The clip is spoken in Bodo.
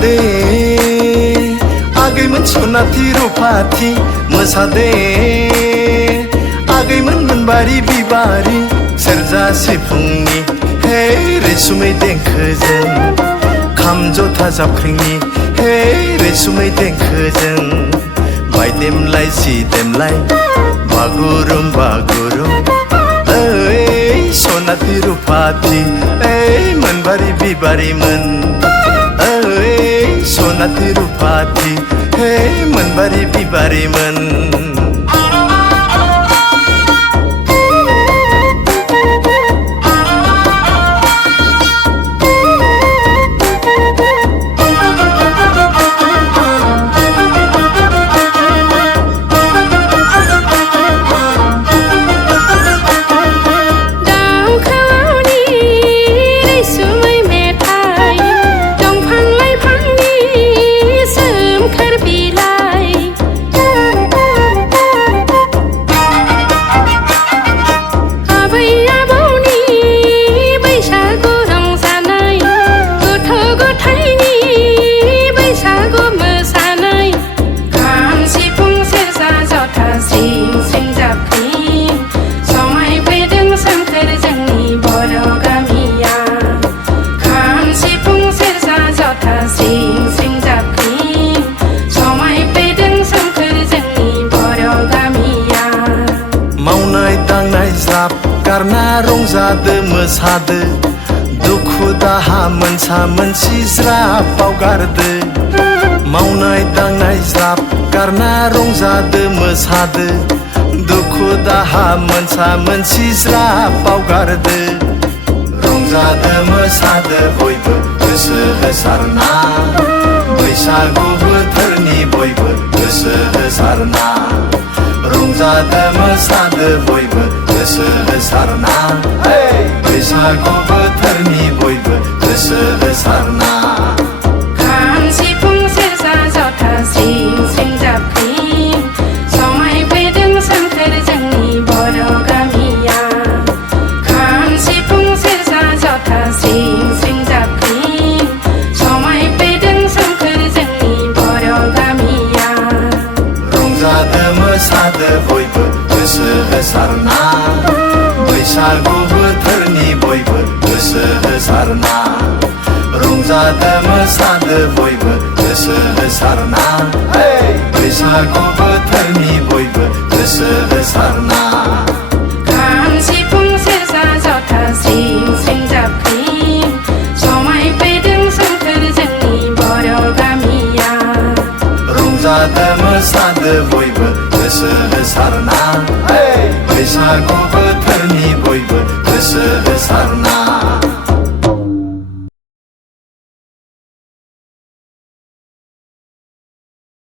मोसादे आगैमोन सनाथि रुफाथि मोसादे आगैमोन मोनबारि बिबारि सेरजा सिफुंनि हे रैसुमै देंखोजों खाम जथा जाबख्रिंनि हे रैसुमै देंखोजों बायदेमलाय सिदेमलाय बागुरुम बागुरुम ओइ सनाथि रुफाथि ओइ मोनबारि बिबारिमोन ओइ सनाथि रुफाथि हे मोनबारि बिबारिमोन गारना रंजादो मोसादो दुखु दाहा मोनसा मोनसि ज्राब बावगारदो मावनाय दांनाय ज्राब गारना रंजादो मोसादो दुखु दाहा मोनसा मोनसि ज्राब बावगारदो रंजादो मोसादो बयबो गोसो होसारना बैसागु बोथोरनि बयबो गोसो होसारना रंजादो मोसादो बयबो गोसो होसारना बैसागु बोथोरनि बयबो गोसो होसारना खाम सिफुं सेरजा जथा स्रिं स्रिं जाबख्रिं समायफैदों सोमखोर जोंनि बर' गामिया खाम सिफुं सेरजा जथा स्रिं स्रिं जाबख्रिं समायफैदों सोमखोर जोंनि बर' गामिया रंजादो मोसादो बयबो गोसो होसारना बैसागु बोथोरनि बयबो गोसो होसारना रंजादो मोसादो बयबो गोसो होसारना बैसागु बोथोरनि बयबो गोसो होसारना खाम सिफुं सेरजा जथा स्रिं स्रिं जाबख्रिं समायफैदों सोमखोर जोंनि बर' गामिया रंजादो मोसादो बयबो गोसो होसारना बैसागु बोथोरनि बयबो गोसो होसारना